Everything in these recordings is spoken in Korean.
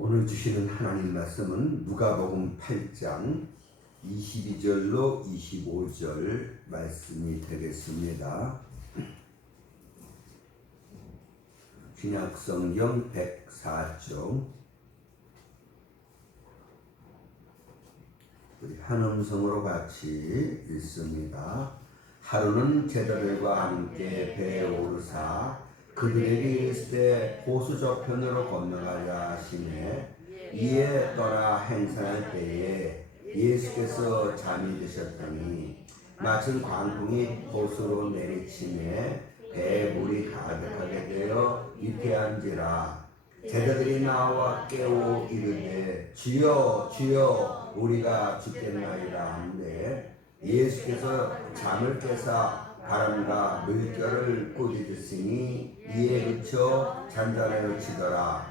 오늘 주시는 하나님 말씀은 누가복음 8장 22절로 25절 말씀이 되겠습니다. 신약성경 104쪽 우리 한 음성으로 같이 읽습니다. 하루는 제자들과 함께 배에 오르사 그들에게 이르시되 호수 저편으로 건너가자 하시매 이에 떠나 행선할 때에 예수께서 잠이 드셨더니 마침 광풍이 호수로 내리치매 배에 물이 가득하게 되어 위태한지라 제자들이 나와 깨워 이르되 주여 주여 우리가 죽겠나이다 하는데 예수께서 잠을 깨사 바람과 물결을 꾸짖으시니 이에 그쳐 잔잔하여 치더라.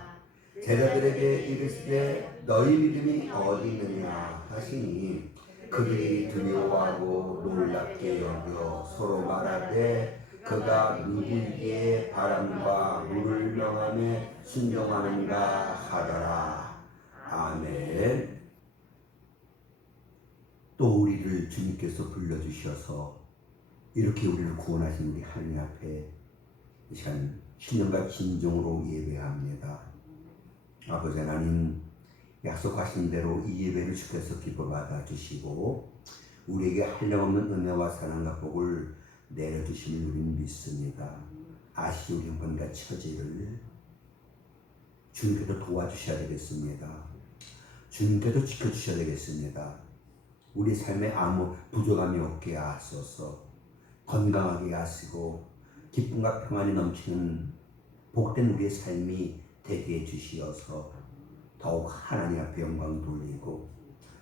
제자들에게 이르시되 너희 믿음이 어디 있느냐 하시니 그들이 두려워하고 놀랍게 여겨 서로 말하되 그가 누구에게 바람과 물을 명하며 순종하는가 하더라. 아멘. 또 우리를 주님께서 불러주셔서 이렇게 우리를 구원하신 우리 하나님 앞에 이 시간 신령과 진정으로 예배합니다. 아버지 하나님, 약속하신 대로 이 예배를 주께서 기뻐 받아주시고 우리에게 한량없는 은혜와 사랑과 복을 내려주심을 우리는 믿습니다. 아시오 형편과 처지를 주님께서 도와주셔야 되겠습니다. 주님께서 지켜주셔야 되겠습니다. 우리 삶에 아무 부족함이 없게 하소서. 건강하게 하시고 기쁨과 평안이 넘치는 복된 우리의 삶이 되게 해주시어서 더욱 하나님 앞에 영광 돌리고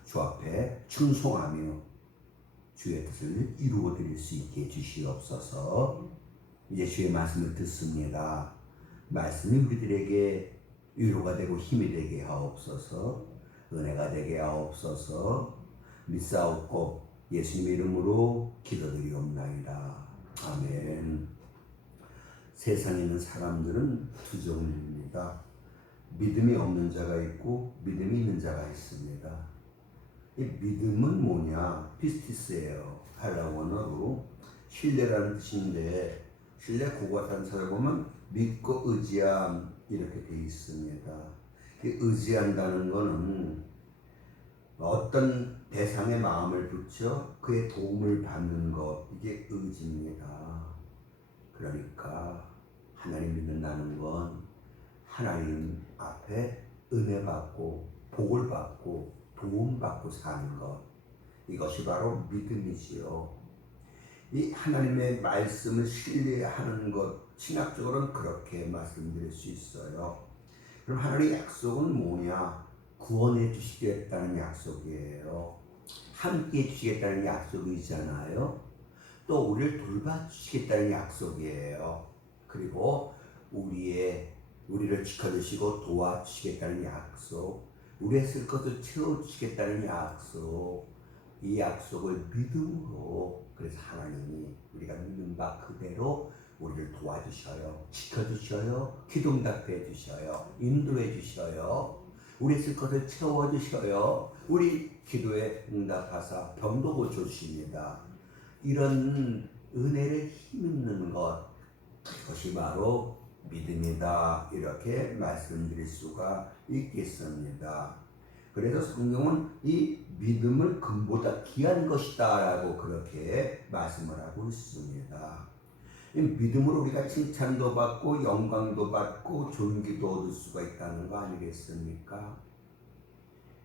주 앞에 충성하며 주의 뜻을 이루어 드릴 수 있게 해주시옵소서. 이제 주의 말씀을 듣습니다. 말씀이 우리들에게 위로가 되고 힘이 되게 하옵소서. 은혜가 되게 하옵소서. 믿사옵고 예수님의 이름으로 기도드리옵나이다. 아멘. 세상에 있는 사람들은 두 종류입니다. 믿음이 없는 자가 있고 믿음이 있는 자가 있습니다. 이 믿음은 뭐냐? 피스티스예요. 헬라 원어로 신뢰라는 뜻인데 신뢰 국어사를 보면 믿고 의지함 이렇게 되어 있습니다. 의지한다는 것은 어떤 대상의 마음을 붙여 그의 도움을 받는 것, 이게 의지입니다. 그러니까 하나님 믿는다는 건 하나님 앞에 은혜 받고 복을 받고 도움 받고 사는 것, 이것이 바로 믿음이지요. 이 하나님의 말씀을 신뢰하는 것, 신학적으로는 그렇게 말씀드릴 수 있어요. 그럼 하나님의 약속은 뭐냐? 구원해 주시겠다는 약속이에요. 함께 해 주시겠다는 약속이잖아요. 또 우리를 돌봐 주시겠다는 약속이에요. 그리고 우리를 지켜주시고 도와주시겠다는 약속, 우리의 쓸 것을 채워주시겠다는 약속, 이 약속을 믿음으로, 그래서 하나님이 우리가 믿는 바 그대로 우리를 도와주셔요. 지켜주셔요. 기둥답해 주셔요. 인도해 주셔요. 우리 쓸 것을 채워주셔요. 우리 기도에 응답하사 병도 고쳐주십니다. 이런 은혜를 힘입는 것, 그것이 바로 믿음이다. 이렇게 말씀드릴 수가 있겠습니다. 그래서 성경은 이 믿음을 금보다 귀한 것이다 라고 그렇게 말씀을 하고 있습니다. 이 믿음으로 우리가 칭찬도 받고 영광도 받고 존귀도 얻을 수가 있다는 거 아니겠습니까?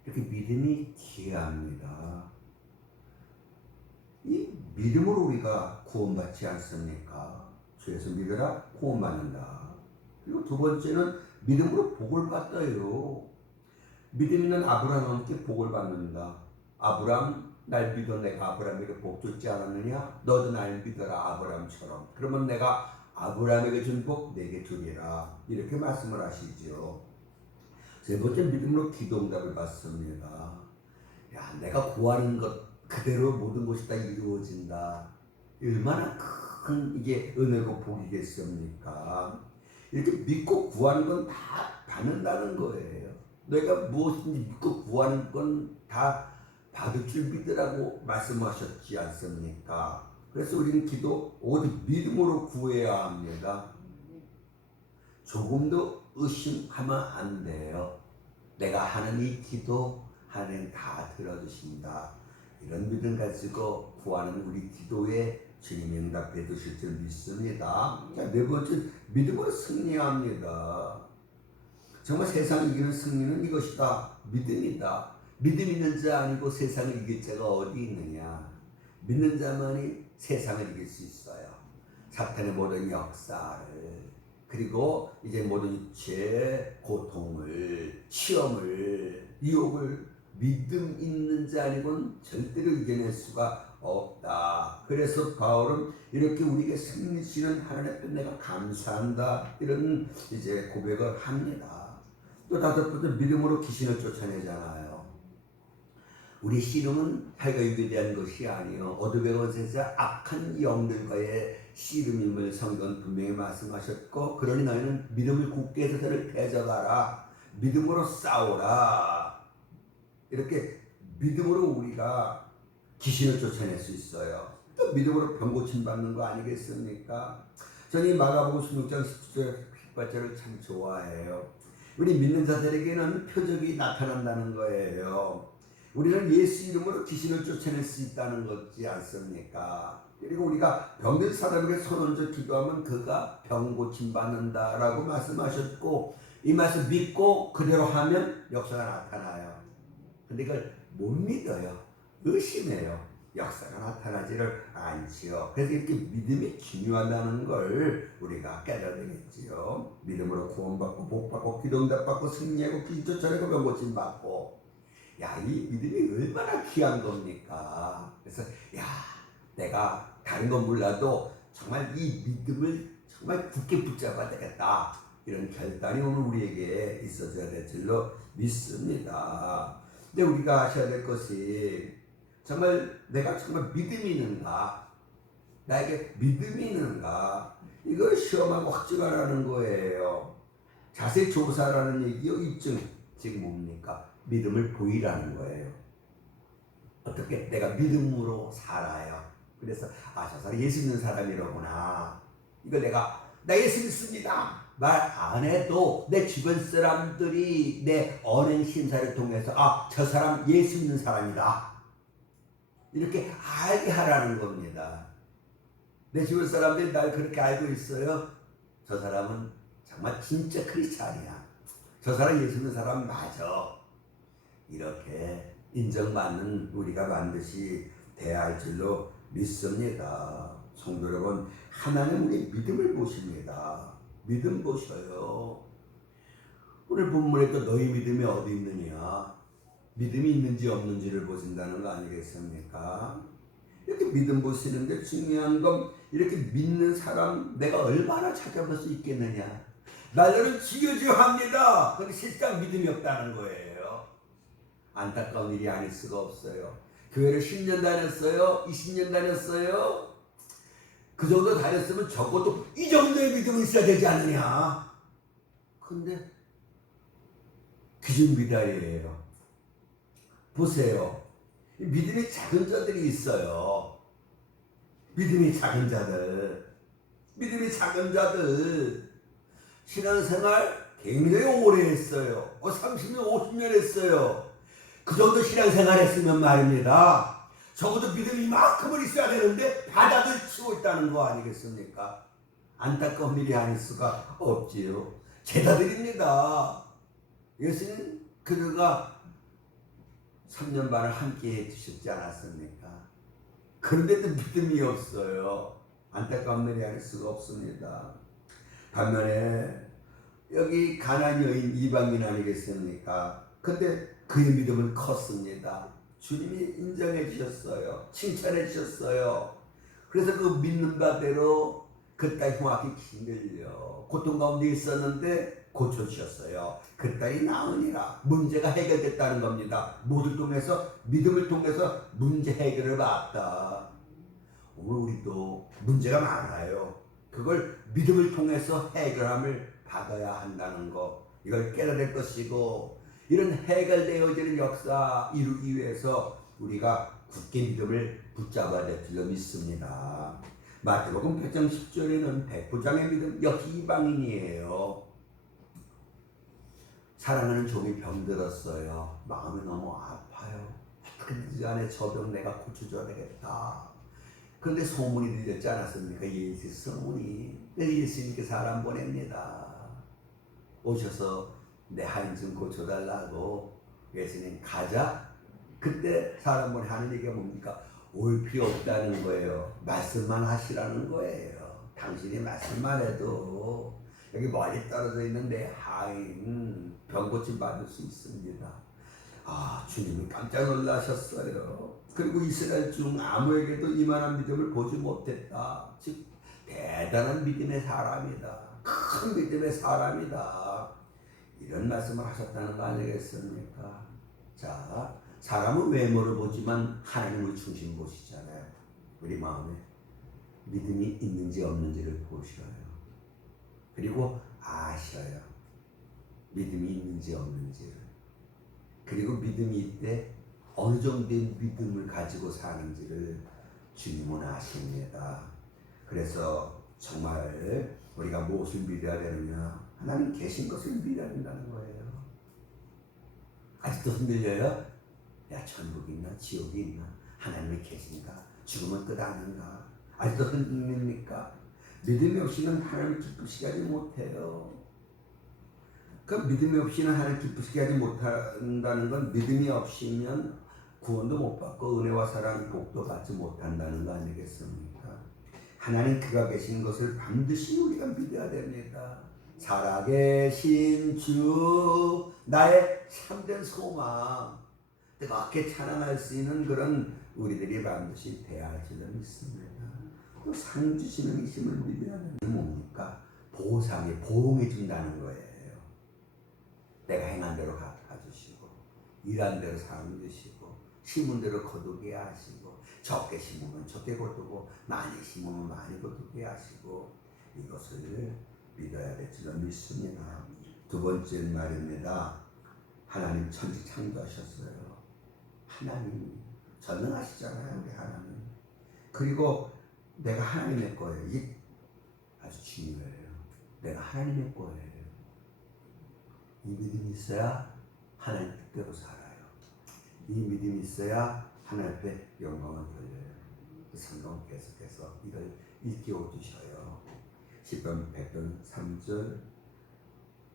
이렇게 믿음이 귀합니다. 이 믿음으로 우리가 구원받지 않습니까? 주에서 믿으라 구원받는다. 그리고 두 번째는 믿음으로 복을 받아요. 믿음 있는 아브라함께 복을 받는다. 아브라함 날 믿어 내가 아브라함에게 복 줬지 않았느냐? 너도 날 믿어라 아브라함처럼. 그러면 내가 아브라함에게 준 복 내게 주리라. 이렇게 말씀을 하시죠. 세 번째, 믿음으로 기도응답을 받습니다. 야, 내가 구하는 것 그대로 모든 것이 다 이루어진다. 얼마나 큰 이게 은혜고 복이겠습니까? 이렇게 믿고 구하는 건 다 받는다는 거예요. 너희가 무엇인지 믿고 구하는 건 다 받을 줄 믿으라고 말씀하셨지 않습니까? 그래서 우리는 기도 오직 믿음으로 구해야 합니다. 조금도 의심하면 안 돼요. 내가 하는 이 기도 하나님 다 들어주신다. 이런 믿음 가지고 구하는 우리 기도에 주님이 응답해 주실 줄 믿습니다. 자, 네 번째, 믿음으로 승리합니다. 정말 세상을 이기는 승리는 이것이다. 믿음이다. 믿음 있는 자 아니고 세상을 이길 자가 어디 있느냐. 믿는 자만이 세상을 이길 수 있어요. 사탄의 모든 역사를, 그리고 이제 모든 죄, 고통을, 시험을, 유혹을 믿음 있는 자 아니고는 절대로 이겨낼 수가 없다. 그래서 바울은 이렇게 우리에게 승리 주시는 하나님 앞에 내가 감사한다. 이런 이제 고백을 합니다. 또 다섯 번째, 믿음으로 귀신을 쫓아내잖아요. 우리 씨름은 혈과 육에 대한 것이 아니요 어둠의 권세자 악한 영들과의 씨름임을 성경은 분명히 말씀하셨고, 그러니 너희는 믿음을 굳게 해서 저를 대적하라. 믿음으로 싸우라. 이렇게 믿음으로 우리가 귀신을 쫓아낼 수 있어요. 또 믿음으로 병 고침 받는 거 아니겠습니까? 저는 이 마가복음 16장 17절 18절을 참 좋아해요. 우리 믿는 자들에게는 표적이 나타난다는 거예요. 우리는 예수 이름으로 귀신을 쫓아낼 수 있다는 거지 않습니까? 그리고 우리가 병든 사람에게 손 얹어 기도하면 그가 병 고침 받는다라고 말씀하셨고, 이 말씀 믿고 그대로 하면 역사가 나타나요. 근데 이걸 못 믿어요. 의심해요. 역사가 나타나지를 않지요. 그래서 이렇게 믿음이 중요하다는 걸 우리가 깨달아야 되겠지요. 믿음으로 구원받고 복받고 기도응답받고 승리하고 귀신 쫓아내고 병 고침 받고, 야, 이 믿음이 얼마나 귀한 겁니까? 그래서 야, 내가 다른 건 몰라도 정말 이 믿음을 정말 굳게 붙잡아야 되겠다. 이런 결단이 오늘 우리에게 있어져야 될 줄로 믿습니다. 근데 우리가 아셔야 될 것이, 정말 내가 정말 믿음이 있는가? 나에게 믿음이 있는가? 이걸 시험하고 확증하라는 거예요. 자세 조사라는 얘기요. 입증. 지금 뭡니까? 믿음을 보이라는 거예요. 어떻게? 내가 믿음으로 살아요. 그래서 저 사람 예수 믿는 사람이로구나. 이걸 나 예수 믿습니다 말 안 해도 내 주변 사람들이 내 언행 심사를 통해서 저 사람 예수 믿는 사람이다. 이렇게 알게 하라는 겁니다. 내 주변 사람들이 날 그렇게 알고 있어요. 저 사람은 정말 진짜 크리스찬이야. 저 사람 예수 믿는 사람 맞아. 이렇게 인정받는 우리가 반드시 돼야 할 줄로 믿습니다. 성도 여러분, 하나님 우리 믿음을 보십니다. 믿음 보셔요. 오늘 본문에 또 너희 믿음이 어디 있느냐, 믿음이 있는지 없는지를 보신다는 거 아니겠습니까? 이렇게 믿음 보시는데 중요한 건, 이렇게 믿는 사람 내가 얼마나 찾아볼 수 있겠느냐. 날로는 죽여줘야 합니다. 근데 실상 믿음이 없다는 거예요. 안타까운 일이 아닐 수가 없어요. 교회를 10년 다녔어요? 20년 다녔어요? 그 정도 다녔으면 적어도 이 정도의 믿음이 있어야 되지 않느냐. 근데 귀신 미달이에요. 보세요. 믿음이 작은 자들이 있어요. 믿음이 작은 자들. 신앙생활 굉장히 오래 했어요. 30년, 50년 했어요. 그 정도 신앙생활 했으면 말입니다. 적어도 믿음이 이만큼은 있어야 되는데 바닥을 치고 있다는 거 아니겠습니까? 안타까운 일이 아닐 수가 없지요. 제자들입니다. 예수님 그들과 3년 반을 함께 해주셨지 않았습니까? 그런데도 믿음이 없어요. 안타까운 일이 아닐 수가 없습니다. 반면에 여기 가나안 여인 이방인 아니겠습니까? 근데 그의 믿음은 컸습니다. 주님이 인정해 주셨어요. 칭찬해 주셨어요. 그래서 그 믿는 바대로 그 딸이 흉악히 힘들려 고통 가운데 있었는데 고쳐주셨어요. 그 딸이 나으니라. 문제가 해결됐다는 겁니다. 무엇을 통해서? 믿음을 통해서 문제 해결을 받았다. 오늘 우리도 문제가 많아요. 그걸 믿음을 통해서 해결함을 받아야 한다는 거, 이걸 깨달을 것이고, 이런 해결되어지는 역사 이루기 위해서 우리가 굳게 믿음을 붙잡아야 될 줄로 믿습니다. 마태복음 8장 10절에는 백부장의 믿음 역시 이방인이에요. 사랑하는 종이 병들었어요. 마음이 너무 아파요. 어떻게든지 간에 저 병 내가 고쳐줘야 되겠다. 그런데 소문이 들렸지 않았습니까? 예수 소문이. 예수님께 사람 보냅니다. 오셔서 내 하인증 고쳐달라고. 예수님 가자. 그때 사람 보내 하는 얘기가 뭡니까? 올 필요 없다는 거예요. 말씀만 하시라는 거예요. 당신이 말씀만 해도 여기 멀리 떨어져 있는 내 하인 병고침 받을 수 있습니다. 아, 주님이 깜짝 놀라셨어요. 그리고 이스라엘 중 아무에게도 이만한 믿음을 보지 못했다. 즉 대단한 믿음의 사람이다. 큰 믿음의 사람이다. 이런 말씀을 하셨다는 거 아니겠습니까? 자, 사람은 외모를 보지만 하나님을 중심 보시잖아요. 우리 마음에 믿음이 있는지 없는지를 보셔요. 그리고 아셔요. 믿음이 있는지 없는지를. 그리고 믿음이 있대 어느 정도의 믿음을 가지고 사는지를 주님은 아십니다. 그래서 정말 우리가 무엇을 믿어야 되느냐? 하나님 계신 것을 믿어야 된다는 거예요. 아직도 흔들려요? 야, 천국이 있나? 지옥이 있나? 하나님이 계신가? 죽으면 끝 아닌가? 아직도 흔들립니까? 믿음이 없이는 하나님을 기쁘시게 하지 못해요. 그 믿음이 없이는 하나님을 기쁘시게 하지 못한다는 건 믿음이 없이면 구원도 못 받고 은혜와 사랑, 복도 받지 못한다는 거 아니겠습니까? 하나님 그가 계신 것을 반드시 우리가 믿어야 됩니다. 살아계신 주 나의 참된 소망 뜨겁게 찬양할 수 있는 그런 우리들이 반드시 돼야 할 줄로 믿습니다. 또 상 주시는 이심을 믿어야 되는 게 뭡니까? 보상이 보응해 준다는 거예요. 내가 행한 대로 갚아주시고 일한 대로 상 주시고 심은 대로 거두게 하시고 적게 심으면 적게 거두고 많이 심으면 많이 거두게 하시고 이것을 믿어야 될 줄로 믿습니다. 두 번째 말입니다. 하나님 천지 창조하셨어요. 하나님 전능하시잖아요. 우리 하나님. 그리고 내가 하나님의 거예요. 이게 아주 중요해요. 내가 하나님의 거예요. 이 믿음이 있어야 하나님 뜻대로 살아요. 이 믿음이 있어야 하나님 앞에 영광을 돌려요. 성경 계속해서 이걸 일깨워 주셔요. 시편 100편 3절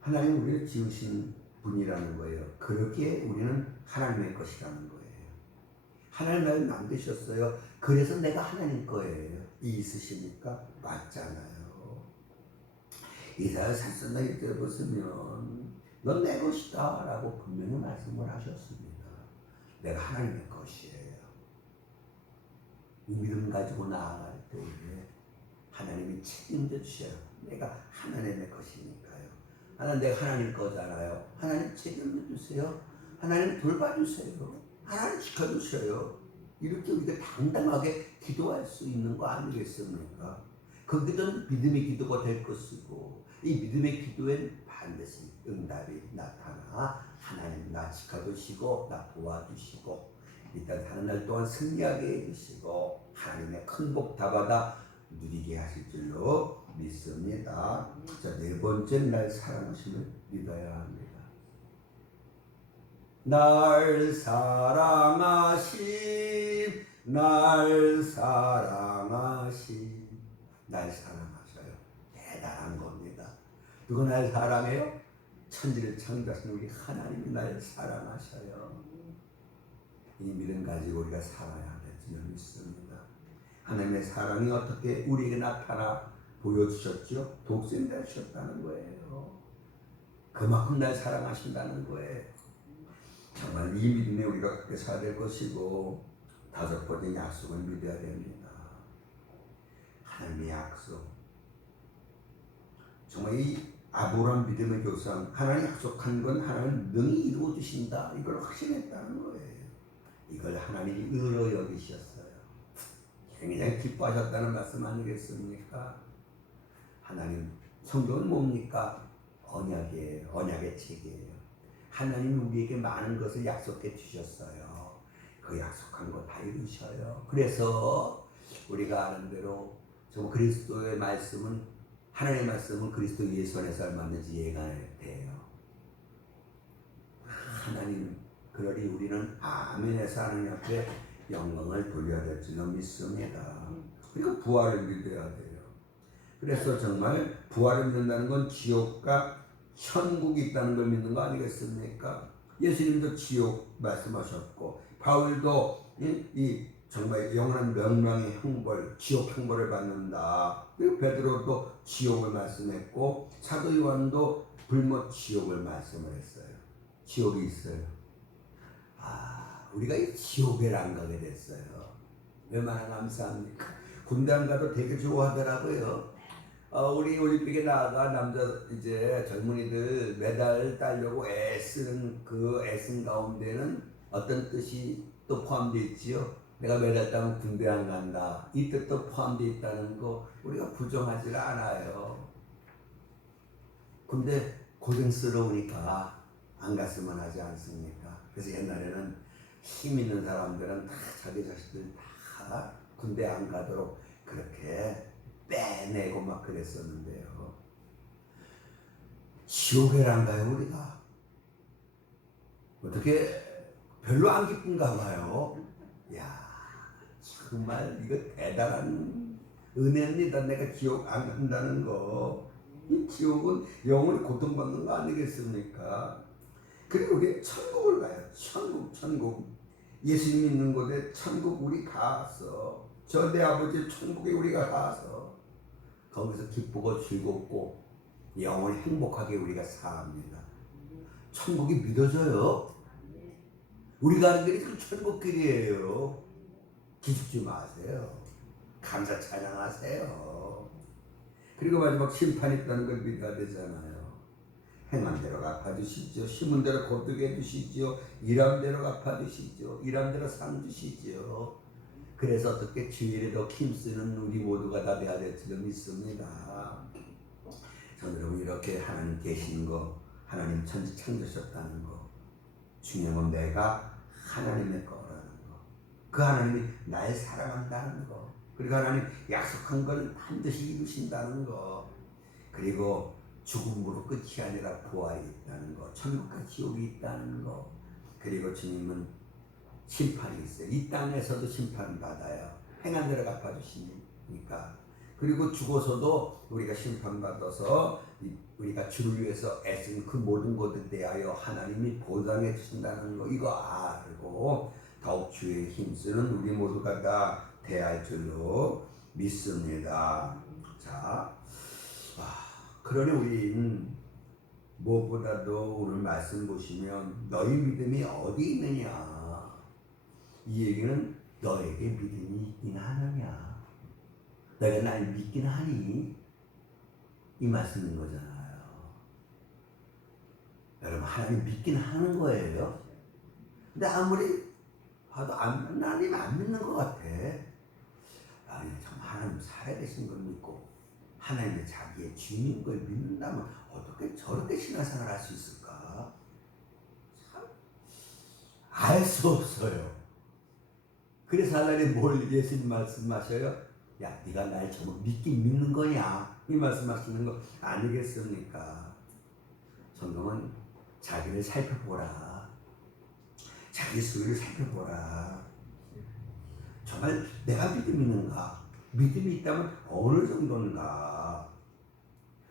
하나님 우리를 지으신 분이라는 거예요. 그렇게 우리는 하나님의 것이라는 거예요. 하나님 나를 만드셨어요. 그래서 내가 하나님 거예요. 이 있으십니까? 맞잖아요. 이사야 40장 1절에 보시면 넌 내 것이다 라고 분명히 말씀을 하셨습니다. 내가 하나님의 것이에요. 이 믿음 가지고 나아갈 때에 하나님이 책임져 주셔요. 내가 하나님의 것이니까요. 하나님 내가 하나님 거잖아요. 하나님 책임져 주세요. 하나님 돌봐주세요. 하나님 지켜주셔요. 이렇게 우리가 당당하게 기도할 수 있는 거 아니겠습니까? 그 기도는 믿음의 기도가 될 것이고 이 믿음의 기도엔 반드시 응답이 나타나 하나님 나 지켜주시고 나 도와주시고 일단 사는 날 동안 승리하게 해주시고 하나님의 큰 복 다 받아 누리게 하실 줄로 믿습니다. 자, 네 번째 날 사랑하심을 믿어야 합니다. 날 사랑하심 날 사랑하심 날 사랑하셔요. 대단한 겁니다. 누가 날 사랑해요? 천지를 창조하신 우리 하나님이 날 사랑하셔요. 이 믿음 가지고 우리가 살아야 될 줄 믿습니다. 하나님의 사랑이 어떻게 우리에게 나타나 보여주셨죠? 독생 되셨다는 거예요. 그만큼 날 사랑하신다는 거예요. 정말 이 믿음에 우리가 그렇게 살아야 될 것이고 다섯 번째 약속을 믿어야 됩니다. 하나님의 약속. 정말 이 아브라함 믿음의 교상 하나님 약속한 건 하나님 능히 이루어 주신다. 이걸 확신했다는 거예요. 이걸 하나님이 의로 여기셨어요. 굉장히 기뻐하셨다는 말씀 아니겠습니까? 하나님 성경은 뭡니까? 언약이에요. 언약의 책이에요. 하나님이 우리에게 많은 것을 약속해 주셨어요. 그 약속한 거 다 이루셔요. 그래서 우리가 아는 대로 정말 그리스도의 말씀은, 하나님의 말씀은 그리스도 예수 안에서 얼마든지 이해가 돼요. 하나님, 그러니 우리는 아멘에서 하나님 앞에 영광을 돌려야 될 줄로 믿습니다. 그리고 부활을 믿어야 돼요. 그래서 정말 부활을 믿는다는 건 지옥과 천국이 있다는 걸 믿는 거 아니겠습니까? 예수님도 지옥 말씀하셨고, 바울도 이 정말 영원한 멸망의 형벌, 지옥 형벌을 받는다. 그리고 베드로도 지옥을 말씀했고, 사도 요한도 불못 지옥을 말씀을 했어요. 지옥이 있어요. 우리가 이 지옥에 안 가게 됐어요. 얼마나 감사합니까? 군대 안 가도 되게 좋아하더라고요. 우리 올림픽에 나가 남자 이제 젊은이들 메달 따려고 애쓰는 그 애쓴 가운데는 어떤 뜻이 또 포함되어 있지요. 내가 메달 따면 군대 안 간다. 이 뜻도 포함되어 있다는 거 우리가 부정하지 않아요. 근데 고생스러우니까 안 갔으면 하지 않습니까? 그래서 옛날에는 힘 있는 사람들은 다 자기 자식들 다 군대 안 가도록 그렇게 빼내고 막 그랬었는데요. 지옥에 안 가요, 우리가. 어떻게 별로 안 기쁜가 봐요. 야, 정말 이거 대단한 은혜입니다. 내가 지옥 안 간다는 거. 이 지옥은 영원히 고통받는 거 아니겠습니까? 그리고 우리 천국을 가요. 천국. 예수님 있는 곳에 천국 우리 가서, 저 내 아버지 천국에 우리가 가서 거기서 기쁘고 즐겁고 영원히 행복하게 우리가 삽니다. 천국이 믿어져요. 우리가 가는 길이 그 천국길이에요. 기죽지 마세요. 감사 찬양하세요. 그리고 마지막 심판이 있다는 걸 믿어야 되잖아요. 행한 대로 갚아주시죠. 심은 대로 거두게 해주시죠. 일한 대로 갚아주시죠. 일한 대로 상 주시죠. 그래서 어떻게 주일에 더 힘쓰는 우리 모두가 다 돼야 될 줄 믿습니다. 저는 여러분 이렇게 하나님 계신 거, 하나님 천지 창조하셨다는 거, 중요한 건 내가 하나님의 거라는 거, 그 하나님이 날 사랑한다는 거, 그리고 하나님 약속한 걸 반드시 이루신다는 거, 그리고 죽음으로 끝이 아니라 부활이 있다는 거, 천국과 지옥이 있다는 거, 그리고 주님은 심판이 있어요. 이 땅에서도 심판받아요. 행한 대로 갚아주시니까. 그리고 죽어서도 우리가 심판받아서 우리가 주를 위해서 애쓴 그 모든 것에 대하여 하나님이 보상해 주신다는 거, 이거 알고 더욱 주의 힘쓰는 우리 모두가 다 돼야 할 줄로 믿습니다. 자, 그러니 우리는 무엇보다도 오늘 말씀 보시면 너희 믿음이 어디 있느냐, 이 얘기는 너에게 믿음이 있긴 하느냐, 너희가 날 믿긴 하니, 이 말씀인 거잖아요. 여러분, 하나님 믿긴 하는 거예요. 근데 아무리 봐도 하나님 안 믿는 것 같아. 아니, 참 하나님 살아계신 걸 믿고 하나님의 자기의 주인인 걸 믿는다면 어떻게 저렇게 신앙생활 할 수 있을까? 참 알 수 없어요. 그래서 하나님 뭘 예수님 말씀하셔요? 야, 네가 날 정말 믿긴 믿는 거냐? 이 말씀하시는 거 아니겠습니까? 성경은 자기를 살펴보라. 자기 수를 살펴보라. 정말 내가 믿음이 있는가? 믿음이 있다면 어느 정도인가?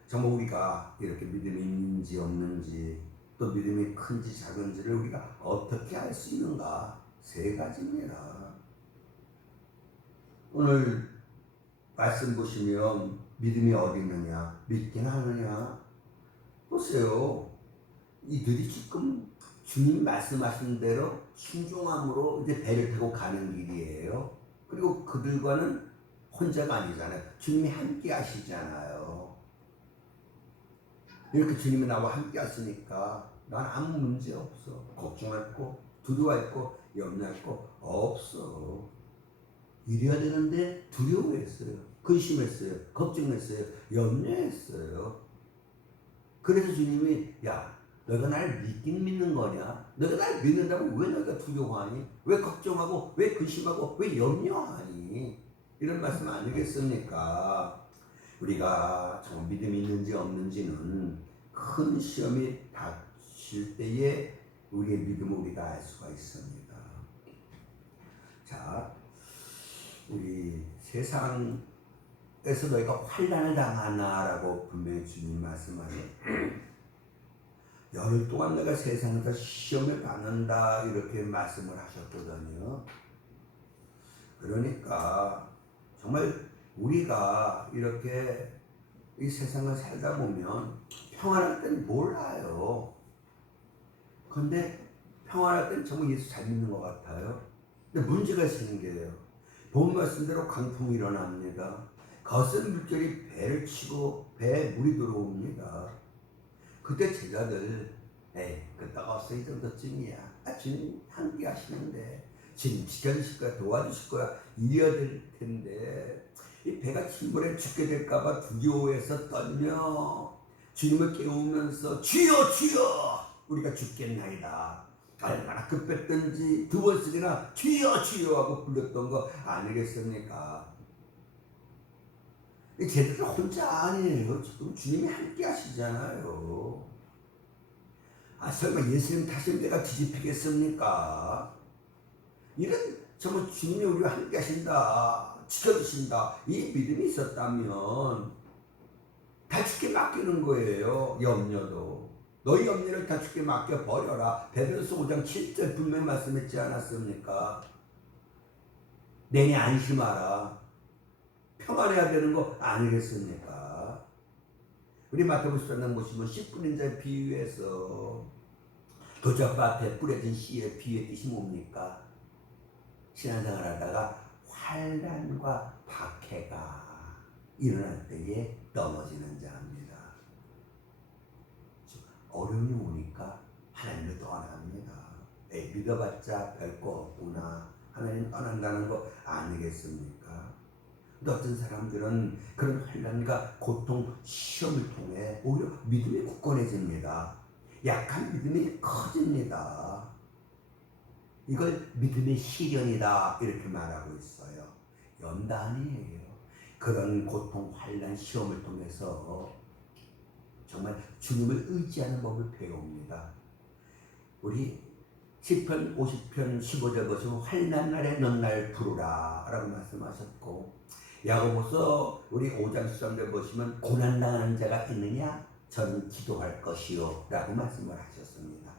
정말 우리가 이렇게 믿음이 있는지 없는지, 또 믿음이 큰지 작은지를 우리가 어떻게 알 수 있는가? 세 가지입니다. 오늘 말씀 보시면 믿음이 어디 있느냐? 믿긴 하느냐? 보세요. 이들이 지금 주님 말씀하신 대로 순종함으로 이제 배를 타고 가는 길이에요. 그리고 그들과는 혼자가 아니잖아요. 주님이 함께 하시잖아요. 이렇게 주님이 나와 함께 하시니까 난 아무 문제 없어. 걱정할 거, 두려워할 거, 염려할 거 없어. 이래야 되는데 두려워했어요. 근심했어요. 걱정했어요. 염려했어요. 그래서 주님이 야, 너희가 날 믿긴 믿는 거냐? 너희가 날 믿는다고 왜 너희가 두려워하니? 왜 걱정하고 왜 근심하고 왜 염려하니? 이런 말씀 아니겠습니까? 우리가 정말 믿음이 있는지 없는지는 큰 시험이 닥칠 때에 우리의 믿음을 우리가 알 수가 있습니다. 자, 우리 세상에서 너희가 환난을 당하나라고 분명히 주님 말씀하셨고, 열흘 동안 내가 세상에서 시험을 받는다 이렇게 말씀을 하셨거든요. 그러니까 정말 우리가 이렇게 이 세상을 살다 보면 평안할 땐 몰라요. 그런데 평안할 땐 정말 예수 잘 믿는 것 같아요. 근데 문제가 생겨요. 본 말씀대로 강풍이 일어납니다. 거센 물결이 배를 치고 배에 물이 들어옵니다. 그때 제자들, 끄떡 없어 이 정도쯤이야. 주님 함께 하시는데 주님 지켜주실 거야, 도와주실 거야, 이어야 될 텐데 이 배가 침몰해 죽게 될까봐 두려워해서 떨며 주님을 깨우면서 주여 주여 우리가 죽겠나이다. 얼마나 급했던지 두 번씩이나 주여 주여 하고 불렀던 거 아니겠습니까? 이 제자들 혼자 아니에요. 지금 주님이 함께 하시잖아요. 설마 예수님 탓을 내가 뒤집히겠습니까? 이런 정말 주님이 우리와 함께 하신다, 지켜주신다, 이 믿음이 있었다면 다 죽게 맡기는 거예요. 염려도. 너희 염려를 다 죽게 맡겨버려라. 베드로서 5장 7절 분명히 말씀했지 않았습니까? 내내 안심하라. 평안해야 되는 거 아니겠습니까? 우리 마태복음 10장 보시면 씨 뿌린 자의 비유에서 도적밭에 뿌려진 씨의 비유의 뜻이 뭡니까? 신앙생활 하다가 환난과 박해가 일어날 때에 넘어지는 자입니다. 어려움이 오니까 하나님을 떠납니다. 믿어봤자 별거 없구나. 하나님 떠난다는 거 아니겠습니까? 근데 어떤 사람들은 그런 환난과 고통, 시험을 통해 오히려 믿음이 굳건해집니다. 약한 믿음이 커집니다. 이걸 믿음의 시련이다 이렇게 말하고 있어요. 연단이에요. 그런 고통, 환난, 시험을 통해서 정말 주님을 의지하는 법을 배웁니다. 우리 시편 50편 15절 보시면 환난 날에 넌 날 부르라 라고 말씀하셨고, 야고보서 우리 5장 13절 보시면 고난당하는 자가 있느냐? 저는 기도할 것이요 라고 말씀을 하셨습니다.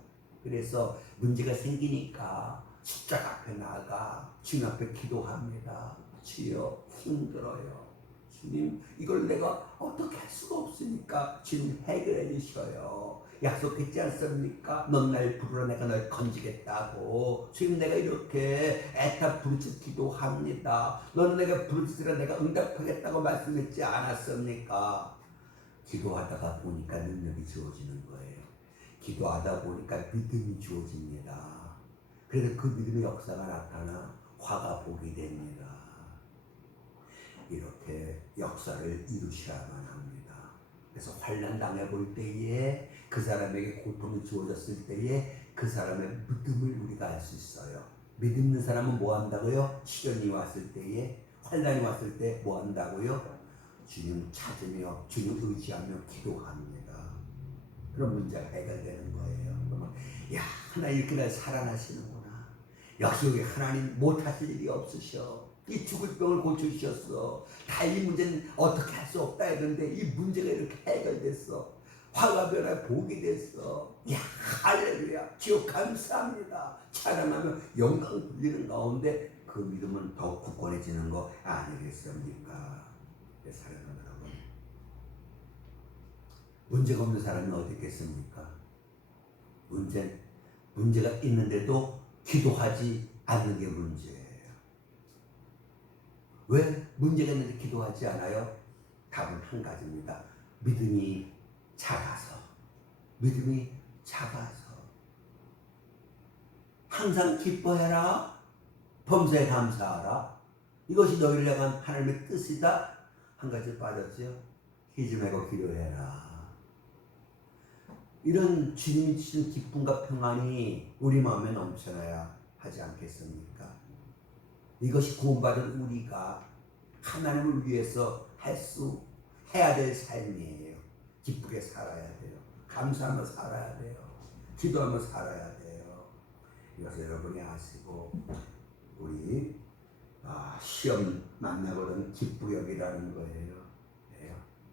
그래서 문제가 생기니까 십자가 앞에 나아가 주님 앞에 기도합니다. 주여 힘들어요. 주님 이걸 내가 어떻게 할 수가 없으니까 주님 해결해 주셔요. 약속했지 않습니까? 넌 날 부르라 내가 널 건지겠다고. 주님 내가 이렇게 애타 부르짖 기도합니다. 넌 내가 부르짖으라 내가 응답하겠다고 말씀했지 않았습니까? 기도하다가 보니까 능력이 주어지는 거예요. 기도하다 보니까 믿음이 주어집니다. 그래서 그 믿음의 역사가 나타나 화가 보게 됩니다. 이렇게 역사를 이루시라만 합니다. 그래서 환난 당해볼 때에 그 사람에게 고통이 주어졌을 때에 그 사람의 믿음을 우리가 알 수 있어요. 믿음 있는 사람은 뭐 한다고요? 시련이 왔을 때에, 환난이 왔을 때 뭐 한다고요? 주님 찾으며 주님 의지하며 기도합니다. 그런 문제가 해결되는 거예요. 그러면 야 하나님 이렇게 날 살아나시는구나. 역시 우리 하나님 못하실 일이 없으셔. 이 죽을 병을 고쳐주셨어. 다 이 문제는 어떻게 할 수 없다 했는데 이 문제가 이렇게 해결됐어. 화가 변화 복이 됐어. 야 할렐루야 주여 감사합니다. 찬양하며 영광 돌리는 가운데 그 믿음은 더 굳건해지는 거 아니겠습니까? 사랑하는 여러분, 문제가 없는 사람이 어디 있겠습니까? 문제가 있는데도 기도하지 않는 게 문제예요. 왜 문제가 있는데 기도하지 않아요? 답은 한 가지입니다. 믿음이 작아서. 항상 기뻐해라. 범사에 감사하라. 이것이 너희를 향한 하나님의 뜻이다. 한 가지 빠졌죠. 희지 말고 기도해라. 이런 주님이 주신 기쁨과 평안이 우리 마음에 넘쳐나야 하지 않겠습니까? 이것이 구원받은 우리가 하나님을 위해서 해야 될 삶이에요. 기쁘게 살아야 돼요. 감사하며 살아야 돼요. 기도하며 살아야 돼요. 이것을 여러분이 아시고 우리 시험 만나거든 기쁘게 여기라는 거예요.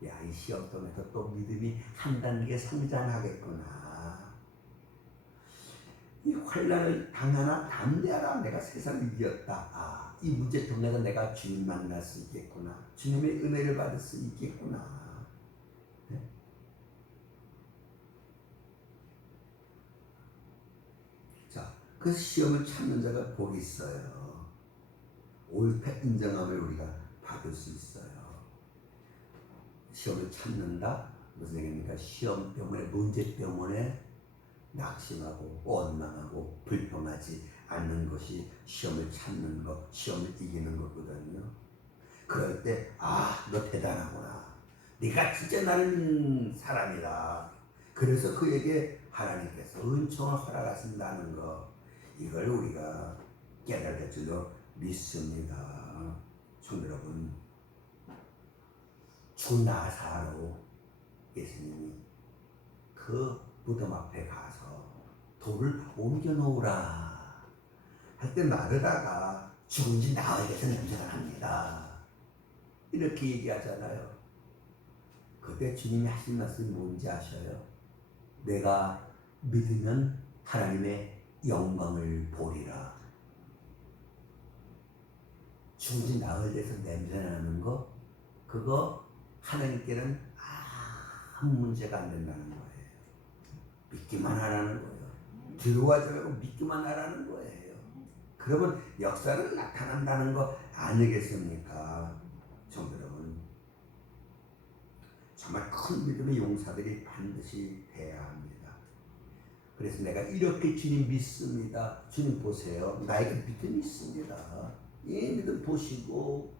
야, 이 시험 통해서 또 믿음이 한 단계 성장하겠구나. 이 환난을 당하나 담대하라. 내가 세상을 이겼다. 이 문제 통해서 내가 주님 만날 수 있겠구나. 주님의 은혜를 받을 수 있겠구나. 네? 자, 그 시험을 참는 자가 복이 있어요. 옳다 인정함을 우리가 받을 수 있어요. 시험을 참는다? 무슨 얘기입니까? 시험 때문에, 문제 때문에 낙심하고 원망하고 불평하지 않는 것이 시험을 참는 것, 시험을 이기는 거거든요. 그럴 때 너 대단하구나. 네가 진짜 나는 사람이다. 그래서 그에게 하나님께서 은총을 허락하신다는 것, 이걸 우리가 깨달을 될 줄로 믿습니다. 총 여러분, 주 나사로 예수님이 그 무덤 앞에 가서 돌을 옮겨 놓으라 할 때 나르다가 죽은 지 나흘에서 냄새가 납니다. 이렇게 얘기하잖아요. 그때 주님이 하신 말씀이 뭔지 아셔요? 내가 믿으면 하나님의 영광을 보리라. 죽은 지 나흘에서 냄새 나는 거, 그거 하나님께는 아무 문제가 안 된다는 거예요. 믿기만 하라는 거예요. 들어가지 말고 믿기만 하라는 거예요. 그러면 역사는 나타난다는 거 아니겠습니까? 성도 여러분, 정말 큰 믿음의 용사들이 반드시 돼야 합니다. 그래서 내가 이렇게 주님 믿습니다. 주님 보세요. 나에게 믿음이 있습니다. 이 믿음 보시고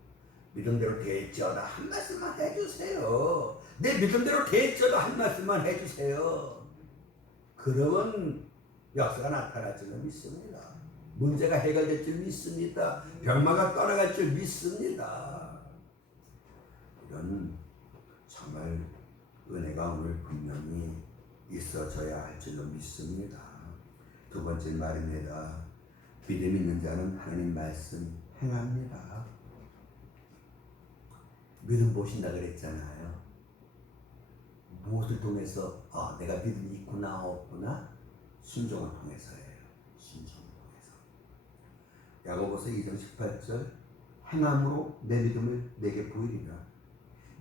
믿음대로 되었지어다 한 말씀만 해주세요. 내 믿음대로 되었지어다 한 말씀만 해주세요. 그러면 역사가 나타날 줄 믿습니다. 문제가 해결될 줄 믿습니다. 병마가 떠나갈 줄 믿습니다. 이런 정말 은혜가 오늘 분명히 있어져야 할 줄로 믿습니다. 두 번째 말입니다. 믿음 있는 자는 하나님 말씀 행합니다. 믿음 보신다 그랬잖아요. 무엇을 통해서 내가 믿음이 있구나 없구나? 순종을 통해서예요. 순종을 통해서. 야고보서 2장 18절 행함으로 내 믿음을 내게 보이리라.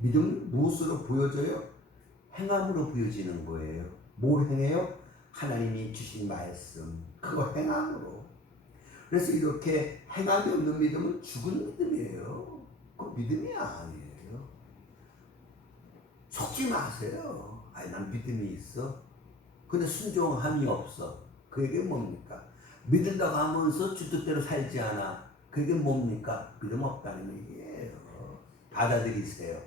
믿음은 무엇으로 보여져요? 행함으로 보여지는 거예요. 뭘 행해요? 하나님이 주신 말씀, 그거 행함으로. 그래서 이렇게 행함이 없는 믿음은 죽은 믿음이에요. 그 믿음이 아니에요. 속지 마세요. 난 믿음이 있어. 근데 순종함이 없어. 그게 뭡니까? 믿는다고 하면서 주 뜻대로 살지 않아. 그게 뭡니까? 믿음 없다는 얘기예요. 받아들이세요.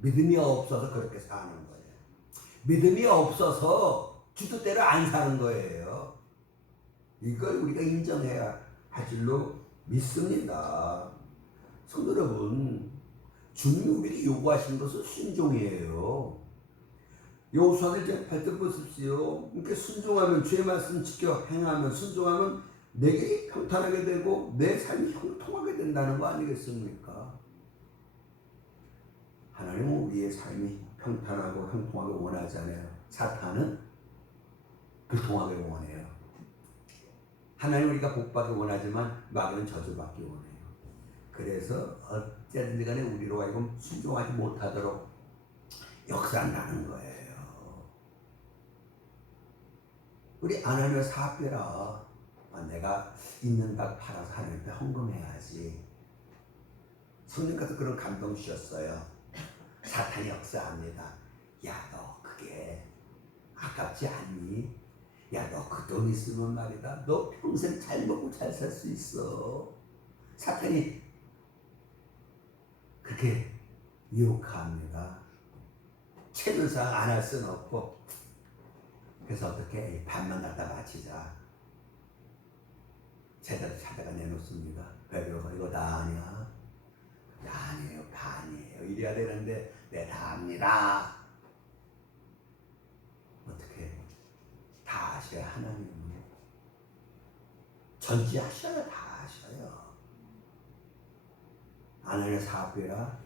믿음이 없어서 그렇게 사는 거예요. 믿음이 없어서 주 뜻대로 안 사는 거예요. 이걸 우리가 인정해야 할 줄로 믿습니다. 성도 여러분, 주님이 우리에게 요구하신 것은 순종이에요. 여호수아를 이제 8절 보십시오. 이렇게 순종하면, 주의 말씀 지켜 행하면, 순종하면 내게 평탄하게 되고 내 삶이 형통하게 된다는 거 아니겠습니까? 하나님은 우리의 삶이 평탄하고 형통하게 원하잖아요. 사탄은 불통하게 원해요. 하나님 우리가 복받기 원하지만 마귀는 저주받기 원해요. 그래서 어쨌든 간에 우리로 하여금 순종하지 못하도록 역사한다는 거예요. 우리 아나니아 사업해라. 내가 있는 닭 팔아서 하나님께 헌금해야지. 성령께서 그런 감동 주셨어요. 사탄이 역사합니다. 야, 너 그게 아깝지 않니? 야, 너 그 돈 있으면 말이다. 너 평생 잘 먹고 잘 살 수 있어. 사탄이 그렇게 유혹합니다. 채는 상 안 할 수는 없고 그래서 어떻게 반만 갖다 바치자. 제자도 찾아가 내놓습니다. 베드로가 이거 다 아냐? 아니에요, 반이에요. 이래야 되는데 네, 다 압니다. 어떻게 다 아셔야 하나님은 전지하셔야 다 아셔요. 아나니아 사업비라